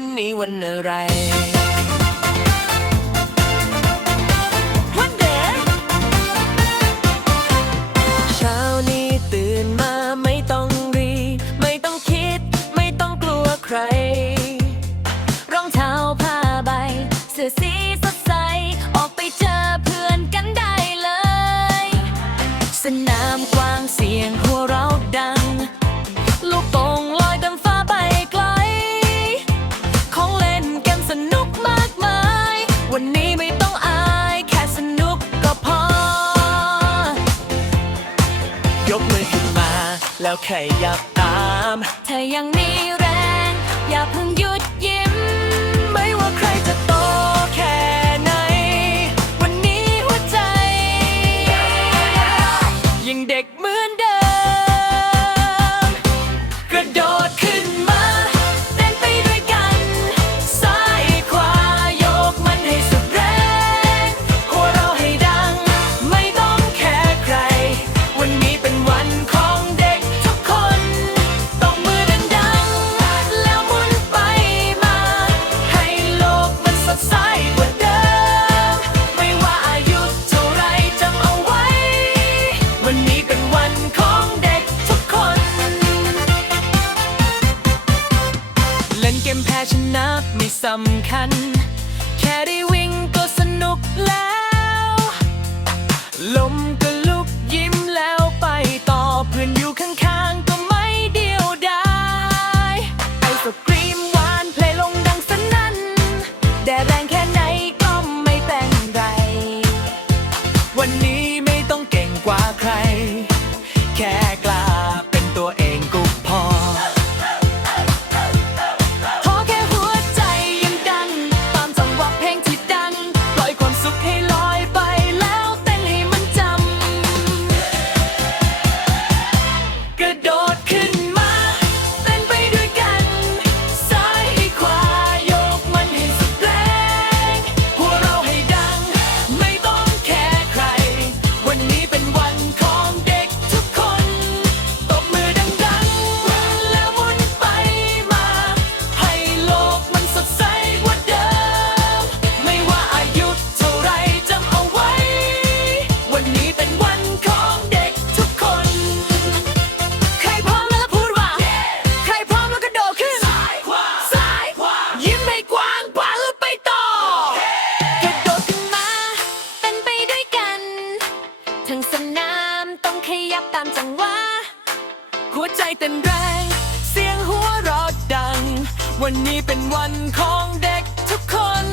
วันนี้วันอะไร แล้วแค่อยากตาม เธอยังมีแรง อย่าเพิ่งหยุดับไม่สำคัญ แค่ได้วิ่งก็สนุกแล้ว ลมก็ลุกยิ้มแล้วไปต่อเพื่อนอยู่ข้างๆ ก็ไม่เดียวดายไอศกรีมหวานเพลงลงดังสนั่นแดดแรงแค่ไหนก็ไม่เป็นไร วันนี้ไม่ต้องเก่งกว่าใครายเต้นแรง เสียงหัวเราะดัง วันนี้เป็นวันของเด็กทุกคน